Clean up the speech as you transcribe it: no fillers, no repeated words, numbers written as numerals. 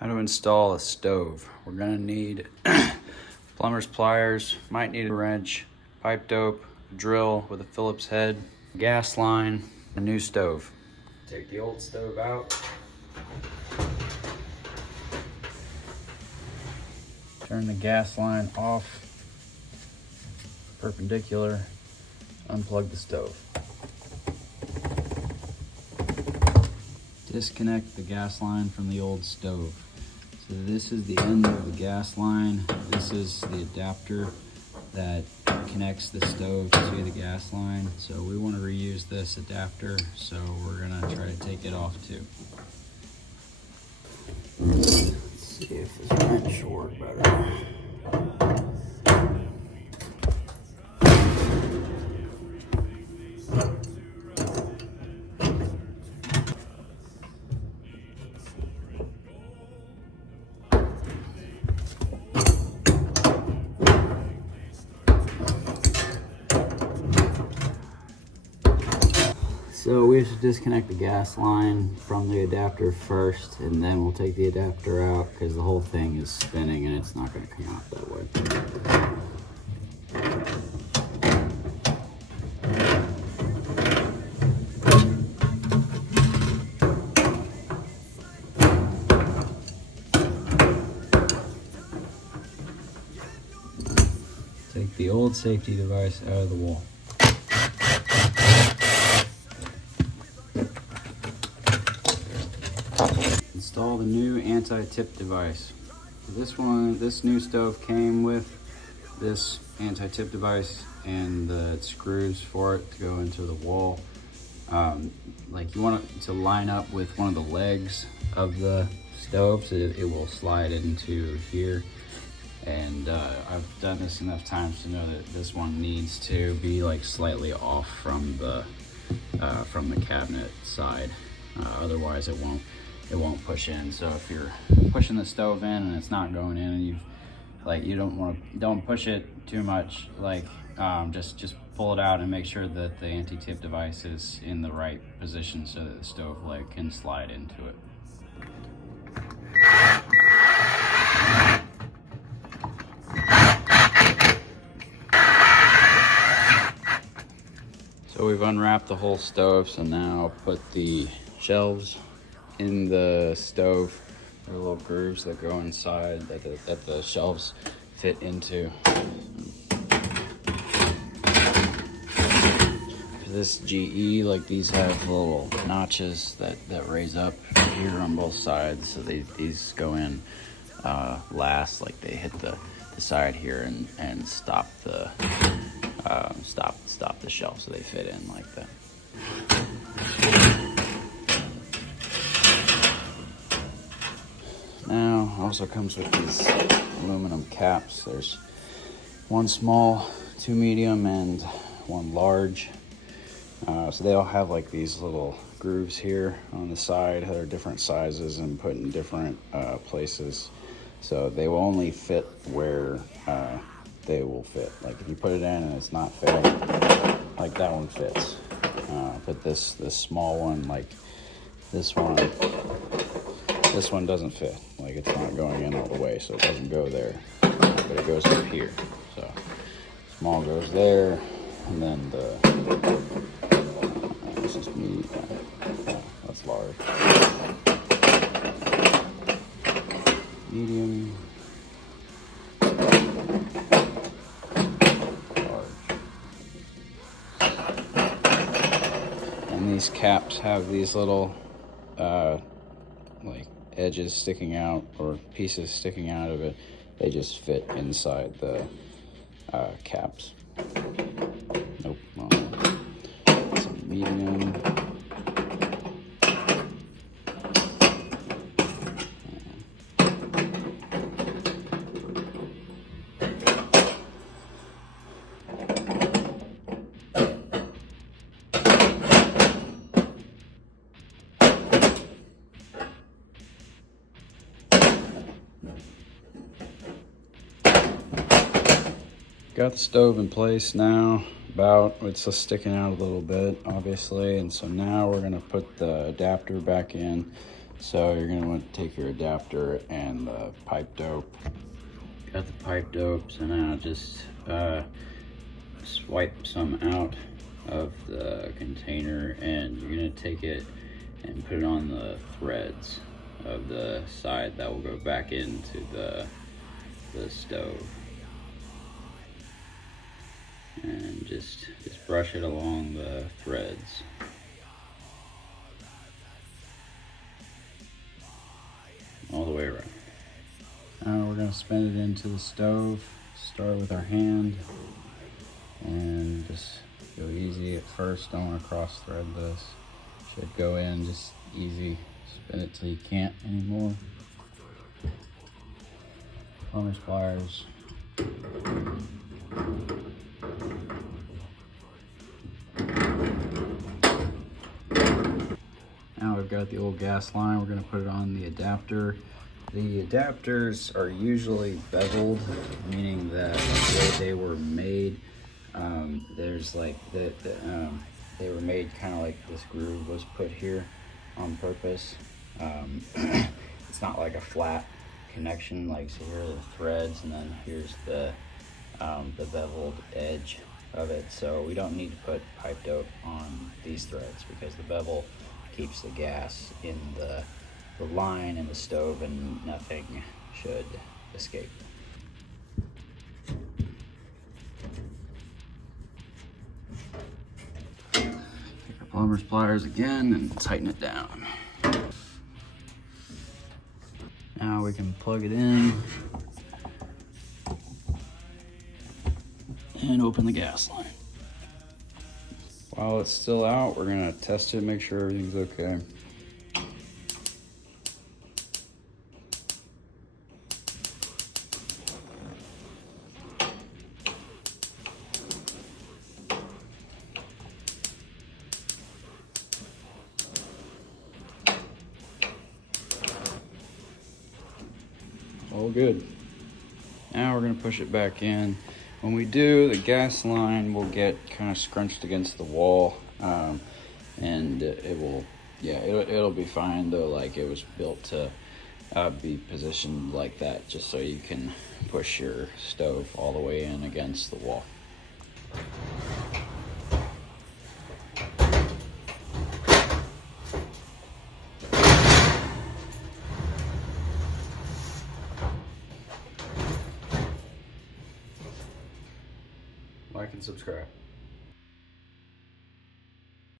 How to install a stove. We're gonna need plumber's pliers, might need a wrench, pipe dope, a drill with a Phillips head, gas line, a new stove. Take the old stove out. Turn the gas line off, perpendicular, unplug the stove. Disconnect the gas line from the old stove. So this is the end of the gas line. This is the adapter that connects the stove to the gas line. So we want to reuse this adapter, so we're gonna try to take it off too. Let's see if this wrench will work better. So we have to disconnect the gas line from the adapter first, and then we'll take the adapter out because the whole thing is spinning and it's not going to come out that way. Take the old safety device out of the wall. Install the new anti-tip device. This new stove came with this anti-tip device and the screws for it to go into the wall. Like you want it to line up with one of the legs of the stove, so it will slide into here. And I've done this enough times to know that this one needs to be like slightly off from the cabinet side. Otherwise, it won't push in. So if you're pushing the stove in and it's not going in, and you don't push it too much. Like just pull it out and make sure that the anti-tip device is in the right position so that the stove leg can slide into it. So we've unwrapped the whole stove, so now put the shelves in the stove. There are little grooves that go inside that the shelves fit into. For this GE, like these have little notches that raise up here on both sides, so these go in last, like they hit the side here and stop the stop the shelf, so they fit in like that. Now, also comes with these aluminum caps. There's one small, two medium, and one large. So they all have like these little grooves here on the side that are different sizes and put in different places. So they will only fit where they will fit. Like if you put it in and it's not fitting, like that one fits. But this small one, like this one doesn't fit. Like it's not going in all the way, so it doesn't go there, but it goes up here. So small goes there, and then this is that's large. Medium. And these caps have these little like edges sticking out or pieces sticking out of it. They just fit inside the caps. Nope, wrong one. It's a medium. Got the stove in place now. It's just sticking out a little bit, obviously, and so now we're gonna put the adapter back in So you're gonna want to take your adapter and the pipe dope. Got the pipe dope, so now just swipe some out of the container, and you're gonna take it and put it on the threads of the side that will go back into the stove. And just brush it along the threads. All the way around. Now we're going to spin it into the stove. Start with our hand and just go easy at first. Don't want to cross thread this. Should go in just easy. Spin it till you can't anymore. Plumber's pliers. Now we've got the old gas line. We're going to put it on the adapter. The adapters are usually beveled, meaning that the way they were made, there's like they were made kind of like this groove was put here on purpose. It's not like a flat connection. Like, so here are the threads, and then here's the beveled edge of it. So we don't need to put pipe dope on these threads because the bevel keeps the gas in the line in the stove and nothing should escape. Take our plumber's pliers again and tighten it down. Now we can plug it in and open the gas line. While it's still out, we're gonna test it, make sure everything's okay. All good. Now we're gonna push it back in. When we do, the gas line will get kind of scrunched against the wall, and it'll be fine though. Like, it was built to be positioned like that, just so you can push your stove all the way in against the wall. Like and subscribe.